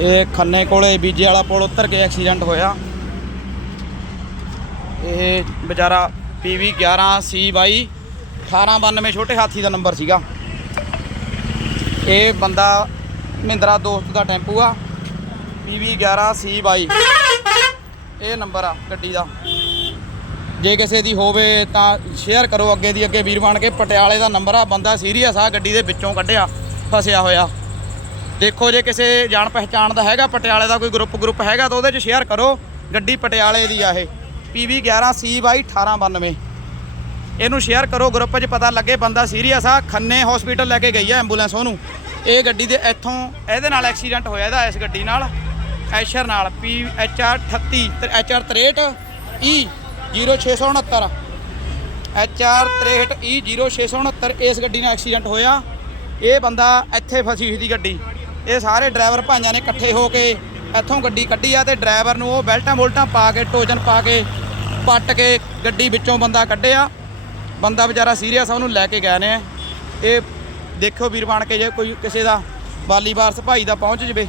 ਇਹ ਖੰਨੇ ਕੋਲੇ ਬੀਜੇ ਵਾਲਾ ਪੁਲ ਉੱਤਰ ਕੇ ਐਕਸੀਡੈਂਟ ਹੋਇਆ। ਇਹ ਵਿਚਾਰਾ PV 11 CY 1892 ਛੋਟੇ ਹਾਥੀ ਦਾ ਨੰਬਰ ਸੀਗਾ। ਇਹ ਬੰਦਾ ਮਹਿੰਦਰਾ ਦੋਸਤ ਦਾ ਟੈਂਪੂ ਆ PV 11 ਬਾਈ। ਇਹ ਨੰਬਰ ਆ ਗੱਡੀ ਦਾ। ਜੇ ਕਿਸੇ ਦੀ ਹੋਵੇ ਤਾਂ ਸ਼ੇਅਰ ਕਰੋ ਅੱਗੇ ਦੀ ਅੱਗੇ ਵੀਰ ਬਣ ਕੇ। ਪਟਿਆਲੇ ਦਾ ਨੰਬਰ ਆ, ਬੰਦਾ ਸੀਰੀਅਸ ਆ, ਗੱਡੀ ਦੇ ਵਿੱਚੋਂ ਕੱਢਿਆ, ਫਸਿਆ ਹੋਇਆ। ਦੇਖੋ ਜੇ ਕਿਸੇ ਜਾਣ ਪਹਿਚਾਣ ਦਾ ਹੈਗਾ, ਪਟਿਆਲੇ ਦਾ ਕੋਈ ਗਰੁੱਪ ਗਰੁੱਪ ਹੈਗਾ, ਤਾਂ ਉਹਦੇ 'ਚ ਸ਼ੇਅਰ ਕਰੋ। ਗੱਡੀ ਪਟਿਆਲੇ ਦੀ ਆ ਇਹ। PV 11 CY 1892 ਇਹਨੂੰ ਸ਼ੇਅਰ ਕਰੋ ਗਰੁੱਪ 'ਚ ਪਤਾ ਲੱਗੇ, ਬੰਦਾ ਸੀਰੀਅਸ ਆ, ਖੰਨੇ ਹਸਪੀਟਲ ਲੈ ਕੇ ਗਈ ਆ ਐਂਬੂਲੈਂਸ ਉਹਨੂੰ। ਇਹ ਗੱਡੀ ਦੇ ਇੱਥੋਂ, ਇਹਦੇ ਨਾਲ ਐਕਸੀਡੈਂਟ ਹੋਇਆ ਇਹਦਾ, ਇਸ ਗੱਡੀ ਨਾਲ। ਐਸ਼ਰ ਨਾਲ, P, H R 38 H R 63 E 0669 H R 63 E 0669 ਇਸ ਗੱਡੀ ਨਾਲ ਐਕਸੀਡੈਂਟ ਹੋਇਆ। ਇਹ ਬੰਦਾ ਇੱਥੇ ਫਸੀ ਹੋਈ ਦੀ ਗੱਡੀ। ਇਹ ਸਾਰੇ ਡਰਾਈਵਰ ਭਾਈਆਂ ਨੇ ਇਕੱਠੇ ਹੋ ਕੇ ਇੱਥੋਂ ਗੱਡੀ ਕੱਢੀ ਆ ਤੇ ਡਰਾਈਵਰ ਨੂੰ ਉਹ ਬੈਲਟਾਂ ਬੋਲਟਾਂ ਪਾ ਕੇ, ਟੋਜਨ ਪਾ ਕੇ, ਪੱਟ ਕੇ ਗੱਡੀ ਵਿੱਚੋਂ ਬੰਦਾ ਕੱਢਿਆ। ਬੰਦਾ ਵਿਚਾਰਾ ਸੀਰੀਅਸ ਆ, ਉਹਨੂੰ ਲੈ ਕੇ ਗਏ ਨੇ। ਇਹ ਦੇਖਿਓ ਵੀਰ ਬਣ ਕੇ ਜੇ ਕੋਈ ਕਿਸੇ ਦਾ ਵਾਲੀ ਵਾਰਸ ਭਾਈ ਦਾ ਪਹੁੰਚ ਜਵੇ।